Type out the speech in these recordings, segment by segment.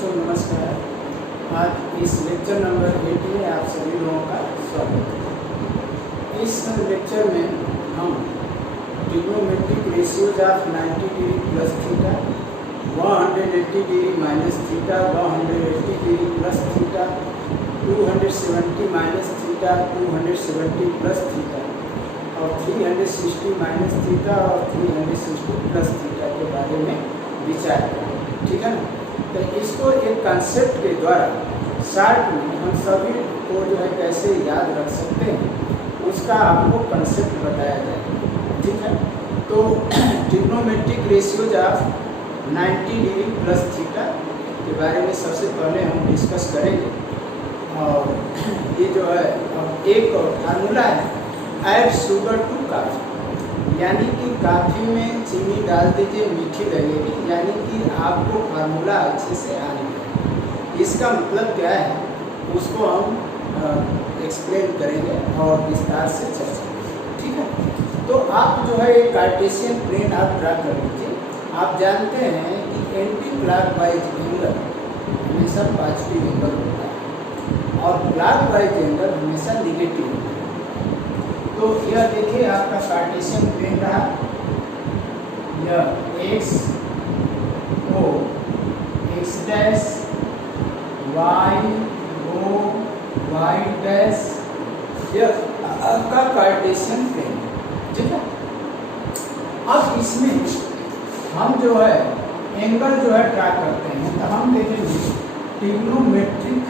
बच्चों नमस्कार। आज इस लेक्चर नंबर 8 में आप सभी लोगों का स्वागत है। इस लेक्चर में हम trigonometric ratios of 90 degree plus theta, 180 degree minus theta, 180 degree plus theta, 270 minus theta, 270 plus theta और 360 माइनस थीटा और 360 प्लस थीटा के बारे में विचार करें। ठीक है ना। तो इसको एक कंसेप्ट के द्वारा शॉर्ट में हम सभी को जो है कैसे याद रख सकते हैं उसका आपको कंसेप्ट बताया जाएगा। ठीक है। तो trigonometric ratios of 90 degree plus theta के बारे में सबसे पहले हम डिस्कस करेंगे। और ये जो है एक फार्मूला है, ऐड शुगर टू कॉफ़ी, यानी कि कॉफ़ी में चीनी डाल दीजिए मीठी लगेगी, यानी कि आपको फार्मूला अच्छे से आने लगे। इसका मतलब क्या है उसको हम एक्सप्लेन करेंगे और विस्तार से चर्चा करेंगे। ठीक है। तो आप जो है एक कार्टेशियन प्लेन आप ड्रा कर लीजिए। आप जानते हैं कि एंटी क्लॉकवाइज एंगल हमेशा पॉजिटिव एंगल होता है और क्लॉकवाइज एंगल हमेशा निगेटिव होता है। तो यह देखिए आपका कार्टेशियन प्लेन रहा, यह X O X dash, Y O Y dash, यह आपका कार्टेशियन प्लेन। ठीक है। अब इसमें हम जो है एंगल जो है ड्रा करते हैं, तो हम देखेंगे trigonometric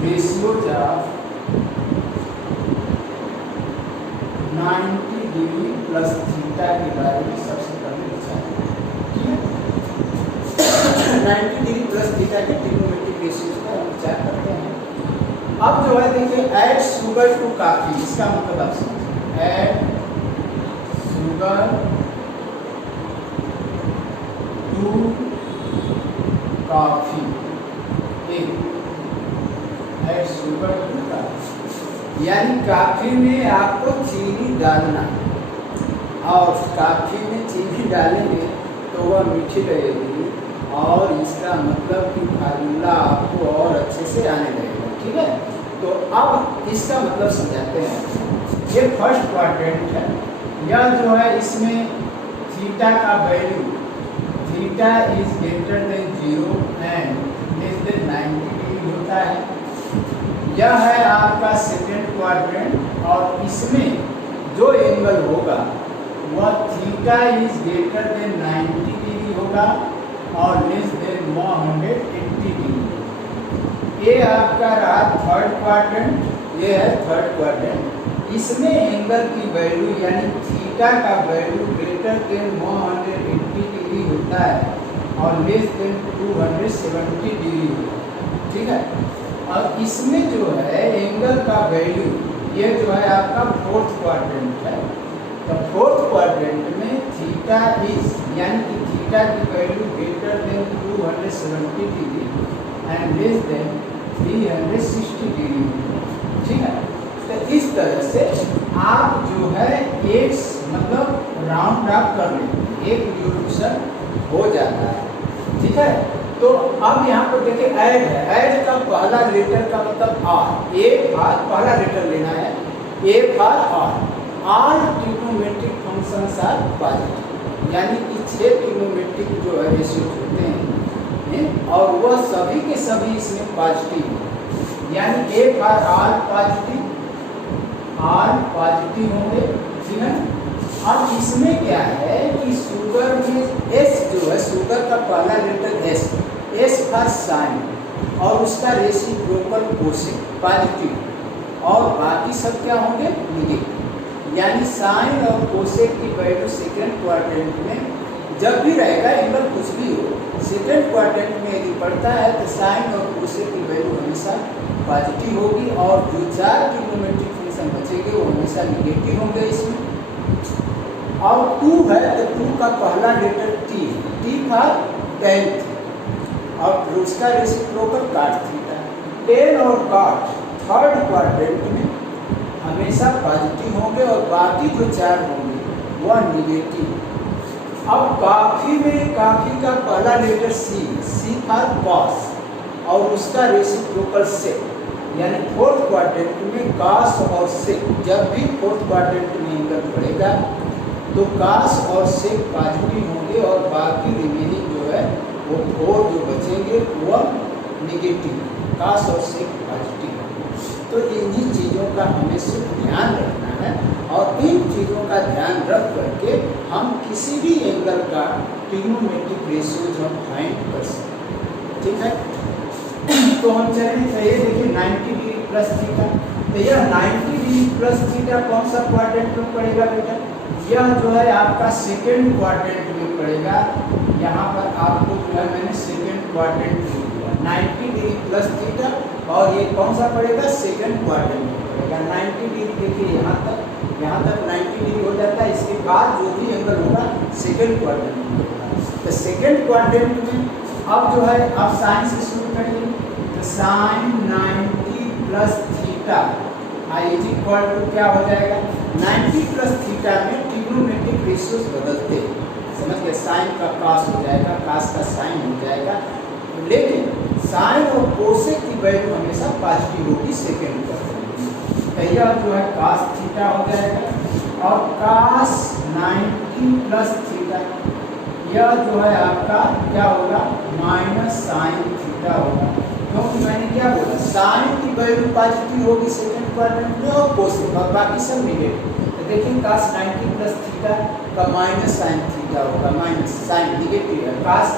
ratios of 90 degree plus theta के बारे में सबसे पहले विचार करें। ठीक है। 90 डिग्री प्लस थीटा के ट्रिग्नोमेट्रिक रेशियोज का हम विचार करते हैं। अब जो है देखिए ऐड शुगर टू कॉफी, इसका मतलब आप समझिए add sugar to coffee, sugar to coffee, यानी कॉफी में आपको चीनी डालना और कॉफी में चीनी डालेंगे तो वह मीठी लगेगी और इसका मतलब कि फार्मूला आपको और अच्छे से आने लगेगा। ठीक है। तो अब इसका मतलब समझाते हैं। ये फर्स्ट क्वाड्रेंट है, यह जो है इसमें थीटा का value theta is greater than 0 and less than 90 degree होता है। यह है आपका सेकेंड क्वाड्रेंट और इसमें जो एंगल होगा वह theta is greater than 90 degree होगा और लेस देन 180 डिग्री। ये आपका रहा थर्ड क्वाड्रेंट, ये है थर्ड क्वाड्रेंट। इसमें एंगल की वैल्यू यानी थीटा का वैल्यू ग्रेटर देन 180 डिग्री होता है और लेस देन 270 डिग्री होगा। ठीक है। और इसमें जो है एंगल का वैल्यू ये जो है आपका फोर्थ क्वाड्रेंट है। तो फोर्थ क्वाड्रेंट में थीटा इज यानी कि थीटा की value greater than 270 degree and less than 360 degree. ठीक है। तो इस तरह से आप जो है एक मतलब राउंड ऑफ कर लेंगे, एक रिवोल्यूशन हो जाता है। ठीक है। तो अब यहाँ पर देखिए ऐड है, ऐड का पहला लेटर का मतलब आर, एक बार पहला लेटर लेना है, एक बार are trigonometric functions are positive, यानी कि 6 ट्रिग्नोमेट्रिक जो है रेशियोज होते हैं और वह सभी के सभी इसमें पॉजिटिव, यानी एक बार आर पॉजिटिव होंगे। ठीक है। अब इसमें क्या है कि शुगर में एस जो है, शुगर का पहला लेटर एस फॉर साइन और उसका रेसिप्रोकल कोसेक पॉजिटिव और बाकी सब क्या होंगे नेगेटिव, यानी साइन और कोसेक की वैल्यू सेकेंड क्वाड्रेंट में जब भी रहेगा, एंगल कुछ भी हो, सेकेंड क्वाड्रेंट में यदि पड़ता है तो साइन और कोसेक की वैल्यू हमेशा पॉजिटिव होगी और जो 4 ट्रिग्नोमेट्रिक फंक्शन बचेंगे वो हमेशा निगेटिव होंगे इसमें। और 2 है तो 2 का पहला लेटर टी है, टी फॉर टेन और उसका रेसिप्रोकल काट थीटा। टेन और काट थर्ड क्वाड्रेंट में हमेशा पॉजिटिव होंगे और बाकी जो 4 होंगे वह निगेटिव। अब काफी में काफी का पहला लेटर सी फॉर कॉस और उसका रेसिप्रोकल सेक, यानी फोर्थ क्वाड्रेंट में कास और सेक, जब भी फोर्थ क्वाड्रेंट में एंगल पड़ेगा तो कास और सेक पॉजिटिव होंगे और बाकी रिमेनिंग जो है वो फोर जो बचेंगे वह निगेटिव, कास और सेक पॉजिटिव। तो इन्हीं चीज़ों का हमें सिर्फ ध्यान रखना है और इन चीज़ों का ध्यान रख करके हम किसी भी एंगल का ट्रिग्नोमेट्रिक रेशियोज हम फाइंड कर सकते हैं। ठीक है, तो हम चलेंगे, तो ये देखिए 90 डिग्री प्लस थीटा, तो यह 90 डिग्री प्लस थीटा कौन सा क्वाड्रेंट में पड़ेगा बेटा? यह जो है आपका सेकेंड क्वाड्रेंट में पड़ेगा। यहाँ पर आपको जो है मैंने सेकेंड क्वाड्रेंट लिख दिया, 90 डिग्री प्लस थीटा, और ये कौन सा पड़ेगा? सेकेंड क्वाड्रेंट में पड़ेगा। 90 डिग्री देखिए यहाँ तक 90 डिग्री हो जाता है, इसके बाद जो भी एंगल होगा सेकेंड क्वाड्रेंट में होगा। तो सेकेंड क्वाड्रेंट में अब जो है आप साइन से शुरू करिए, तो sine 90 plus theta is equal to क्या हो जाएगा? 90 प्लस थीटा में ट्रिग्नोमेट्रिक रेशियोज बदलते हैं, समझ गए? साइन का कास हो जाएगा, कास का साइन हो जाएगा, लेकिन साइन और कोसेक की वैल्यू हमेशा पॉजिटिव होगी सेकेंड क्वाड्रेंट। तो यह जो है कास थीटा हो जाएगा और कास 90 प्लस थीटा यह जो है आपका क्या होगा? माइनस साइन थीटा होगा, क्योंकि मैंने क्या बोला? साइन की वैल्यू पॉजिटिव होगी सेकेंड क्वाड्रेंट में और कोसेक और बाकी सब निगेटिव। तो देखिए कास 90 प्लस थीटा का माइनस साइन थीटा होगा, माइनस साइन निगेटिव है, कास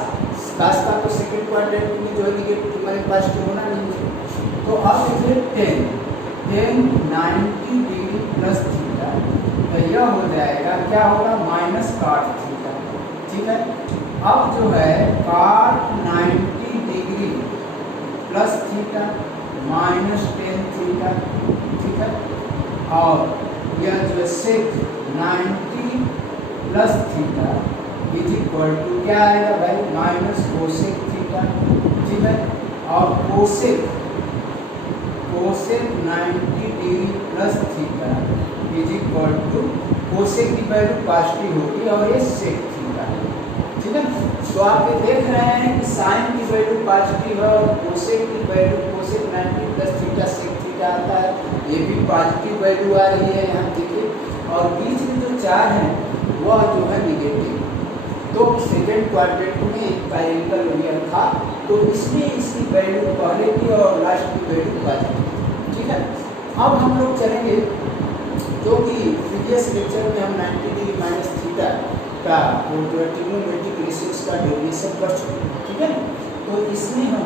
का तो सेकेंड क्वाड्रेंट में जो है निगेटिव मैंने पॉजिटिव होना नहीं है। तो अब देखिए 10 90 डिग्री प्लस थीटा, तो यह हो जाएगा क्या होगा? Minus cot theta. ठीक है, अब जो है cot 90 degree plus theta minus 10 theta. ठीक है, और यह जो है sec 90 plus theta is equal to क्या आएगा भाई? Minus cosec theta. ठीक है, और cosec 90 degree plus theta is equal to cosec की वैल्यू पॉजिटिव होगी और ये सेक थीटा। ठीक है, तो आप ये देख रहे हैं कि साइन की वैल्यू पॉजिटिव है और कोसेक की value cosec 90 plus theta sec theta आता है, ये भी पॉजिटिव वैल्यू आ रही है यहाँ देखिए, और बीच में जो 4 है वह जो है निगेटिव। तो सेकेंड क्वाड्रेंट में एक ट्रायंगल यूनियन था, तो इसमें इसकी वैल्यू पहले की और लास्ट की वैल्यू पॉजिटिव। ठीक है, अब हम लोग चलेंगे जो कि प्रीवियस लेक्चर में हम 90 डिग्री माइनस थीटा का वो जो ट्रिग्नोमेट्रिक रेशियोज का डेरिवेशन कर चुके हैं। ठीक है, तो इसमें हम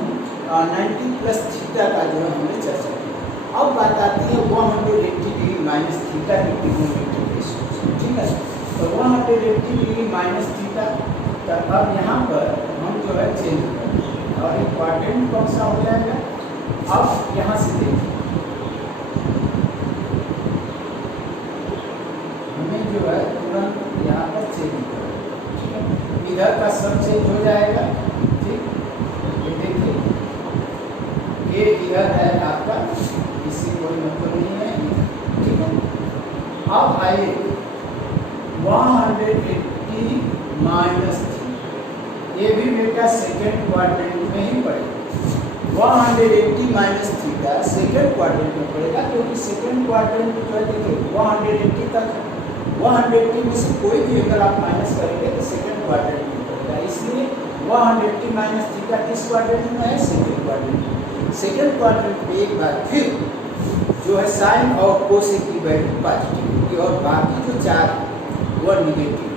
90 प्लस थीटा का जो है हमने चर्चा की। अब बात आती है 180 डिग्री माइनस थीटा की ट्रिग्नोमेट्रिक रेशियोज। ठीक है, तो 180 डिग्री माइनस थीटा का अब यहाँ पर हम जो है चेंज करेंगे और एक क्वाड्रेंट कौन सा हो जाएगा? अब यहाँ से देखिए हमें जो है तुरंत यहाँ पर चेंज करें। ठीक है, इधर का सब चेंज हो जाएगा। ठीक, ये देखिए ये इधर है आपका, इससे कोई मतलब नहीं है। ठीक है, अब आइए 180 माइनस थीटा, ये भी बेटा सेकेंड क्वाड्रेंट में ही पड़ेगा। 180 माइनस थीटा सेकेंड क्वाड्रेंट में पड़ेगा, क्योंकि सेकेंड क्वाड्रेंट जो है देखिए 180 तक 180 में से कोई भी अगर आप माइनस करेंगे तो सेकेंड क्वाड्रेंट में पड़ेगा, इसलिए 180 माइनस थीटा किस क्वाड्रेंट में है? सेकेंड क्वाड्रेंट में। सेकेंड क्वाड्रेंट में एक बार फिर जो है साइन और कोसेक की वैल्यू पॉजिटिव होगी और बाकी जो 4 वह निगेटिव।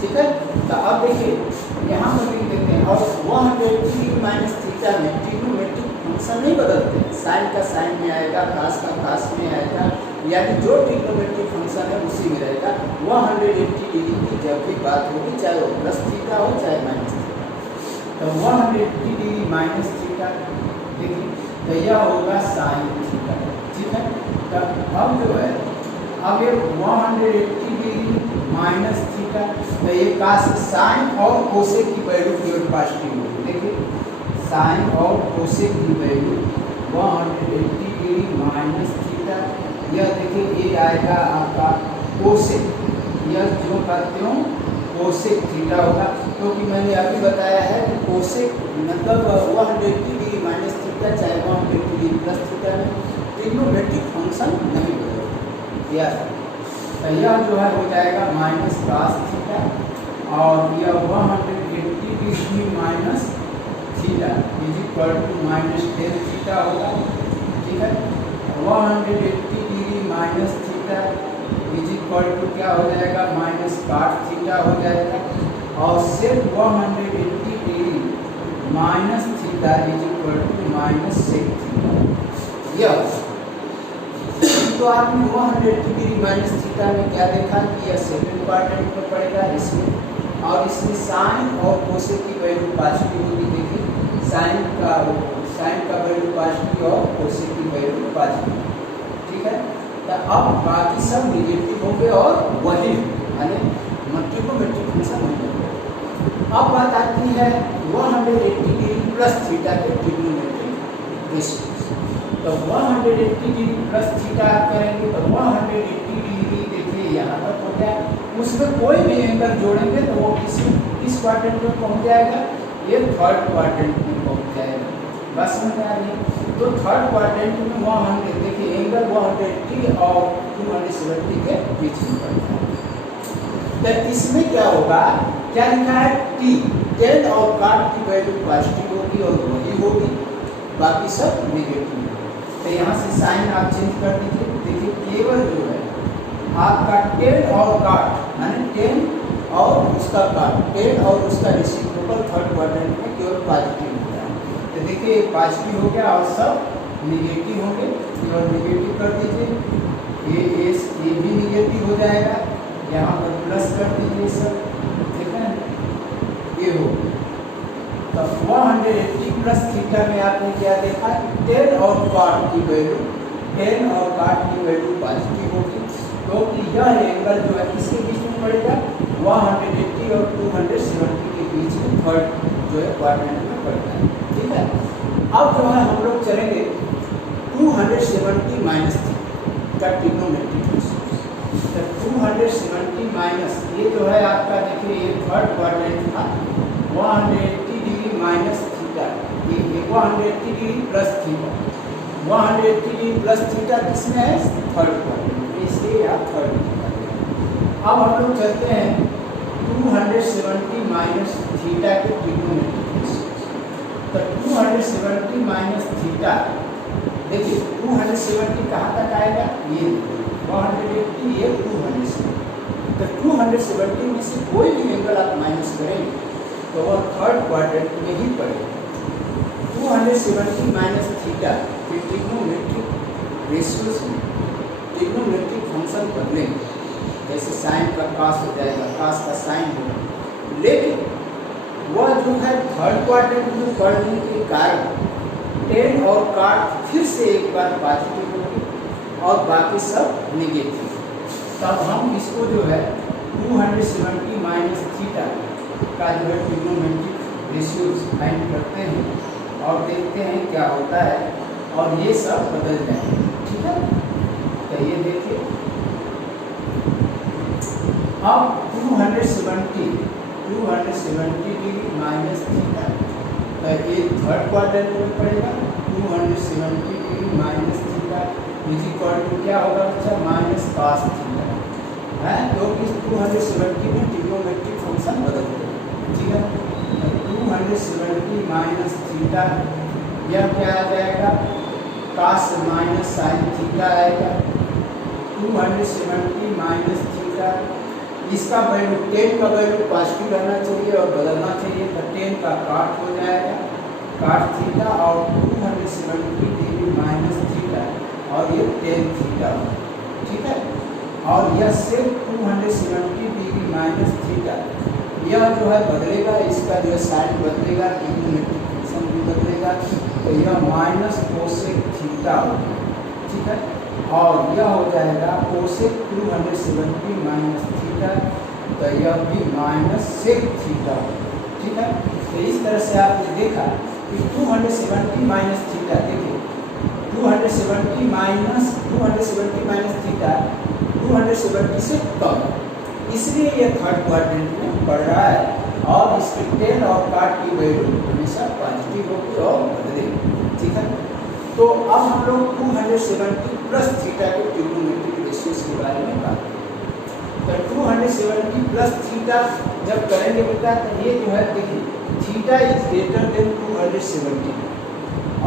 ठीक है, तो अब देखिए यहाँ पर लिख देते हैं, और 180 माइनस थीटा में ट्रिग्नोमेट्रिक फंक्शन नहीं बदलते, साइन का साइन में आएगा, कास का कास में आएगा, यानी जो ट्रिग्नोमेट्रिक फंक्शन है उसी में रहेगा। 180 डिग्री की जब भी बात होगी, चाहे वो प्लस थीटा हो चाहे माइनस थीटा, तो 180 डिग्री माइनस थीटा देखिए तो यह होगा साइन थीटा। ठीक है, तो अब जो है अब ये 180 डिग्री माइनस थीटा, तो ये कास साइन और कोसेक की वैल्यू केवल पॉजिटिव होगी। देखिए साइन और कोसेक की वैल्यू 180 डिग्री माइनस थीटा, यह देखिए ये आएगा आपका कोसेक, यह जो करते हो कोसेक थीटा होगा, क्योंकि मैंने अभी बताया है कि कोसेक मतलब 180 डिग्री माइनस थीटा चाहे 180 डिग्री प्लस थीटा में ट्रिग्नोमेट्रिक फंक्शन नहीं बदलेगा। यह जो है हो जाएगा माइनस कास थीटा और यह 180 degree minus theta is equal to minus ten theta होगा। ठीक है, 180 degree minus theta is equal to क्या हो जाएगा माइनस काट थीटा हो जाएगा और सिर्फ 180 degree minus theta is equal to minus sec theta. यह तो आपने 180 डिग्री माइनस थीटा में क्या देखा कि यह सेकंड क्वाड्रेंट में पड़ेगा इसमें, और इसमें साइन और कोसेक की वैल्यू पॉजिटिव होगी। देखिए साइन का वैल्यू पॉजिटिव और कोसेक की वैल्यू पॉजिटिव। ठीक है, तो अब बाकी सब निगेटिव होंगे और वही यानी ट्रिग्नोमेट्रिक फंक्शन नहीं होगा। अब बात आती है 180 डिग्री प्लस थीटा के ट्रिग्नोमेट्रिक रेशियोज। तो 180 डिग्री प्लस थीटा करेंगे तो 180 डिग्री देखिए यहाँ पर हो गया, उसमें कोई भी एंगल जोड़ेंगे तो वो किस क्वाड्रेंट में पहुँच जाएगा, ये थर्ड क्वाड्रेंट में पहुँच जाएगा। बस समझ आ रही है। तो थर्ड क्वाड्रेंट में 100 देखिए एंगल 180 और 270 के बीच में पड़ता है। तो इसमें क्या होगा, क्या लिखा है टी, टेन और काट की वैल्यू पॉजिटिव होगी और वही होगी, बाकी सब नेगेटिव। तो यहाँ से साइन आप चेंज कर दीजिए। देखिए केवल जो है आपका टेन और काट यानी टेन और उसका काट, टेन और उसका रेसिप्रोकल थर्ड क्वाड्रेंट में केवल पॉजिटिव होता है। तो देखिए पॉजिटिव हो गया और सब निगेटिव होंगे, केवल निगेटिव कर दीजिए। ये भी निगेटिव हो जाएगा, यहाँ पर प्लस कर दीजिए सब। ठीक है, ये हो तो 180 प्लस थीटा में आपने क्या देखा, टेन और काट की वैल्यू, टेन और काट की वैल्यू पॉजिटिव होगी, क्योंकि यह एंगल जो है किसके बीच में पड़ेगा, 180 और 270 के बीच में थर्ड जो है क्वाड्रेंट में पड़ता है। ठीक है, अब जो है हम लोग चलेंगे 270 माइनस का ट्रिग्नोमेट्रिक रेशियोज। तो 270 माइनस ये जो है आपका देखिए ये थर्ड क्वाड्रेंट था, 180 डिग्री माइनस थीटा, ये 180 degree plus theta, 180 degree plus theta किसमें है, थर्ड क्वाड्रेंट, इसलिए आप थर्ड। अब हम लोग चलते हैं 270 माइनस थीटा के ट्रिग्नोमेट्रिक रेशियोज। तो 270 माइनस थीटा देखिए 270 कहाँ तक आएगा, ये 180 ये 270। तो 270 में से कोई भी एंगल आप माइनस करेंगे तो वह थर्ड क्वाड्रेंट में ही पड़ेगा। 270 माइनस थीटा के ट्रिग्नोमेट्रिक रेशियोज में ट्रिग्नोमेट्रिक फंक्शन बदलेंगे, जैसे साइन का कास हो जाएगा, कास का साइन होगा, लेकिन वह जो है थर्ड क्वाड्रेंट में पढ़ने के कारण टेन और काट फिर से एक बार पॉजिटिव होगी और बाकी सब निगेटिव। तब हम इसको जो है 270 माइनस थीटा का जो है ट्रिग्नोमेट्रिक रेशियोज फाइंड करते हैं और देखते हैं क्या होता है और ये सब बदल जाएंगे। ठीक है, तो ये देखिए अब 270 डिग्री माइनस थीटा, तो ये थर्ड क्वाड्रेंट में पड़ेगा। 270 degree minus theta is equal to क्या होगा बच्चा, माइनस कास थीटा है, क्योंकि 270 में ट्रिग्नोमेट्रिक फंक्शन बदल गया। ठीक है, 270 माइनस थीटा यह क्या आ जाएगा, कास माइनस साइन थीटा आएगा। 270 माइनस थीटा, इसका वैल्यू 10 का वैल्यू पॉजिटिव रहना चाहिए और बदलना चाहिए, तो 10 का काट हो जाएगा, काट थीटा और 270 डिग्री माइनस थीटा और ये 10 थीटा। ठीक है, और यह सिर्फ 270 डिग्री माइनस थीटा यह जो है बदलेगा, इसका जो है साइन बदलेगा, ट्रिग्नोमेट्रिक फंक्शन भी बदलेगा, तो यह माइनस कोसेक थीटा होगा। ठीक है, और यह हो जाएगा कोसेक 270 माइनस थीटा, तो यह भी माइनस सेक थीटा होगा। ठीक है, तो इस तरह से आपने देखा कि 270 माइनस थीटा, देखिए 270 माइनस थीटा 270 से कम, इसलिए ये थर्ड क्वाड्रेंट में पड़ रहा है और इसके टेन और काट की वैल्यू हमेशा पॉजिटिव होगी और बदलेगी। ठीक है, तो अब हम लोग 270 प्लस थीटा के ट्रिग्नोमेट्रिक रेशियोज के बारे में बात करें। तो 270 प्लस थीटा जब करेंगे बेटा तो ये जो है देखिए थीटा इज ग्रेटर देन 270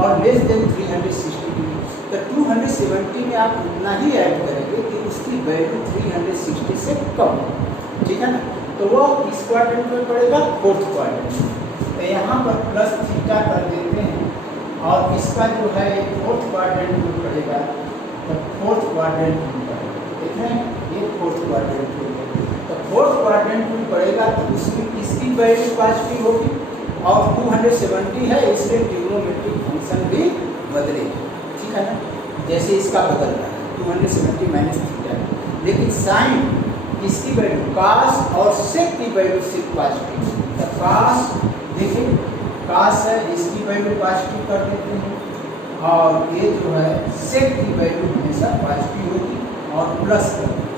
और लेस देन 360 डिग्री। तो 270 में आप उतना ही ऐड करेंगे कि उसकी वैल्यू 360 से कम, ठीक है ना, तो वो किस क्वाड्रेंट में पड़ेगा, फोर्थ क्वाड्रेंट में। तो यहाँ पर प्लस थीटा कर देते हैं और इसका जो है फोर्थ क्वाड्रेंट में पड़ेगा, तो फोर्थ क्वाड्रेंट में पड़ेगा, ठीक है, ये फोर्थ क्वाड्रेंट में। तो फोर्थ क्वाड्रेंट में पड़ेगा तो उसमें किसकी वैल्यू पॉजिटिव होगी और 270 है इसलिए ट्रिग्नोमेट्रिक फंक्शन भी बदलेगा, ठीक है ना, जैसे इसका बदल रहा है 270 माइनस थीटा। लेकिन साइन इसकी वैल्यू कास और सेक की वैल्यू सिर्फ पॉजिटिव, तो कास देखिए कास है इसकी वैल्यू पॉजिटिव कर देते हैं और ये जो है सेक की वैल्यू हमेशा पॉजिटिव होगी और प्लस कर देते हैं,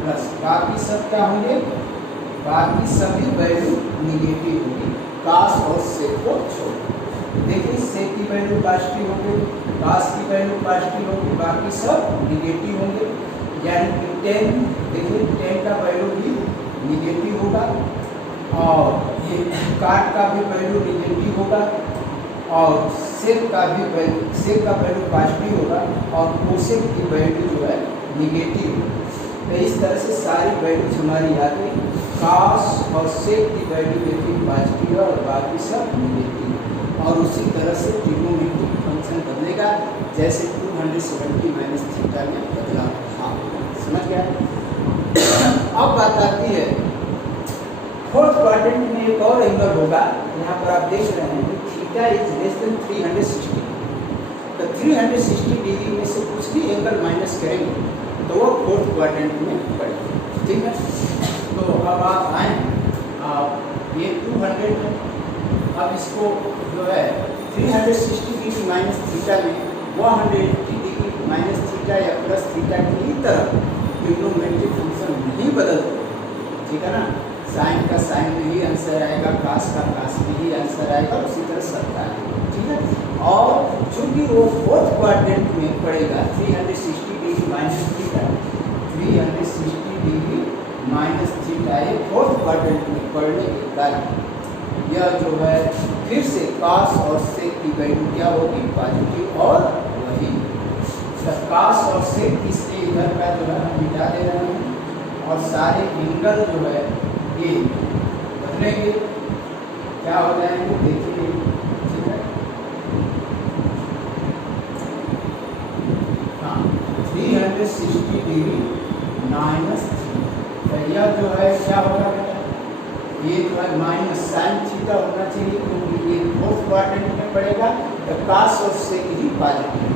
प्लस बाकी सब क्या होंगे, बाकी सभी वैल्यू निगेटिव होगी कास और सेक को छोड़। देखिए सेक की वैल्यू पॉजिटिव होगी, कास की वैल्यू पॉजिटिव होगी, बाकी सब निगेटिव होंगे, यानी कि 10 देखिए 10 का वैल्यू भी निगेटिव होगा और ये काट का भी वैल्यू निगेटिव होगा और सेक का भी वैल्यू, सेक का वैल्यू पॉजिटिव होगा और कोसेक की वैल्यू जो है निगेटिव। तो इस तरह से सारी वैल्यूज हमारी आ गई, कास और सेक की वैल्यू देखिए पॉजिटिव और बाकी सब निगेटिव, और उसी तरह से ट्रिग्नोमेट्रिक फंक्शन बदलेगा जैसे 270 माइनस थीटा में बदला। हाँ समझ गया। अब बात आती है फोर्थ क्वाड्रेंट में एक और एंगल होगा, यहाँ पर आप देख रहे हैं थीटा इज लेस देन 360, तो 360 डिग्री में से कुछ भी एंगल माइनस करेंगे तो वो फोर्थ क्वाड्रेंट में पड़ेगा, ठीक है। तो अब आप आए ये 200 है, अब इसको जो है 360 डिग्री माइनस थीटा में 180 डिग्री माइनस थीटा या प्लस थीटा की ही तरह ट्रिग्नोमेट्रिक फंक्शन नहीं बदलते, ठीक है ना, साइन का साइन में ही आंसर आएगा, कास का कास में ही आंसर आएगा, उसी तरह सबका आएगा, ठीक है। और चूंकि वो फोर्थ क्वाड्रेंट में पड़ेगा 360 degree minus theta, 360 degree minus theta ये फोर्थ क्वाड्रेंट में पड़ने के कारण यह जो है फिर से कास और सेक की वैल्यू क्या होगी, पॉजिटिव और वही कास और सेक इसके इधर का जो है हम मिटा दे रहे हैं और सारे एंगल जो है ये बदलेंगे, क्या हो जाएंगे देखिए, ठीक है। हाँ 360 डिग्री माइनस यह जो है क्या होगा बेटा, ये जो है माइनस साइन थीटा होना चाहिए क्योंकि ये फोर्थ क्वाड्रेंट में पड़ेगा तो कास और सेक ही पॉजिटिव,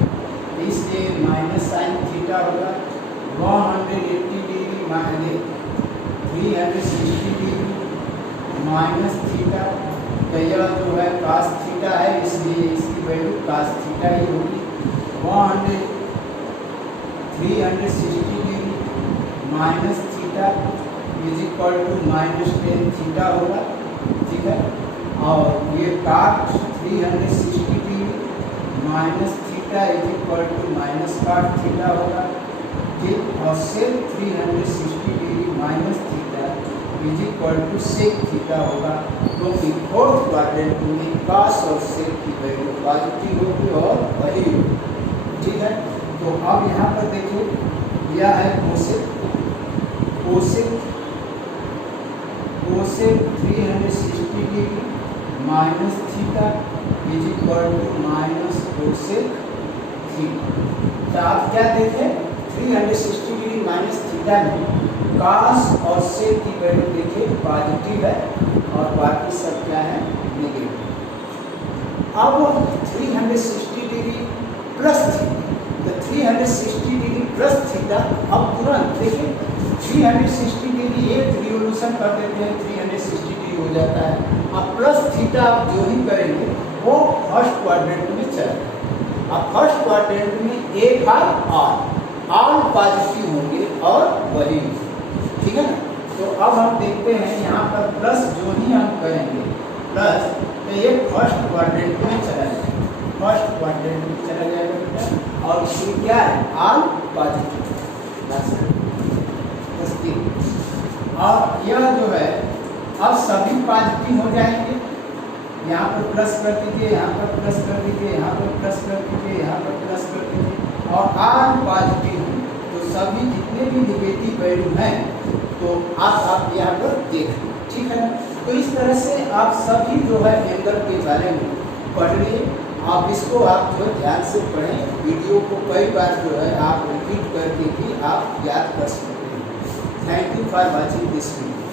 इसलिए माइनस साइन थीटा होगा 180 degree minus 360 degree minus theta, तो यह जो है कास थीटा है इसलिए इसकी वैल्यू कास थीटा ही होगी, 360 degree minus theta is equal to -10 theta होगा, ठीक है। और ये cot 360 degree minus theta is equal to minus cot theta होगा, ठीक, और sec 360 degree minus theta is equal to sec theta होगा, क्योंकि फोर्थ क्वाड्रेंट में कास और सेक की वैल्यू पॉजिटिव होगी और वही होगी, ठीक है। तो अब यहाँ पर देखिए यह है cosec, cosec 360 degree minus theta is equal to minus cosec theta. तो आप क्या देखें 360 डिग्री माइनस थीटा में कास और सेक की वैल्यू देखिए पॉजिटिव है और बाकी सब क्या है नेगेटिव। अब 360 डिग्री प्लस थीटा, तो 360 डिग्री प्लस थीटा, अब तुरंत देखिए 360 डिग्री एक रिवोल्यूशन कर देते हैं 360 डिग्री हो जाता है, अब प्लस थीटा आप जो ही करेंगे वो फर्स्ट क्वाड्रेंट में चलेगा। अब फर्स्ट क्वाड्रेंट में एक ऑल पॉजिटिव होंगे और वही, ठीक है ना। अब हम देखते हैं यहाँ पर प्लस जो ही हम करेंगे प्लस, तो ये फर्स्ट क्वाड्रेंट में चला जाएगा, फर्स्ट क्वाड्रेंट में चला जाएगा बेटा। और इसमें क्या है, ऑल पॉजिटिव, और यह जो है अब सभी पॉजिटिव हो जाएंगे। यहाँ पर प्लस कर दीजिए, यहाँ पर प्लस कर दीजिए, यहाँ पर प्लस कर दीजिए, यहाँ पर प्लस कर दीजिए, और ऑल पॉजिटिव, तो सभी जितने भी निगेटिव वैल्यू हैं तो आप यहाँ पर देख लीजिए, ठीक है ना। तो इस तरह से आप सभी जो है एंगल के बारे में पढ़ लिए। आप इसको आप जो ध्यान से पढ़ें, वीडियो को कई बार जो है आप रिपीट करके भी आप याद कर सकते हैं। Thank you for watching this video.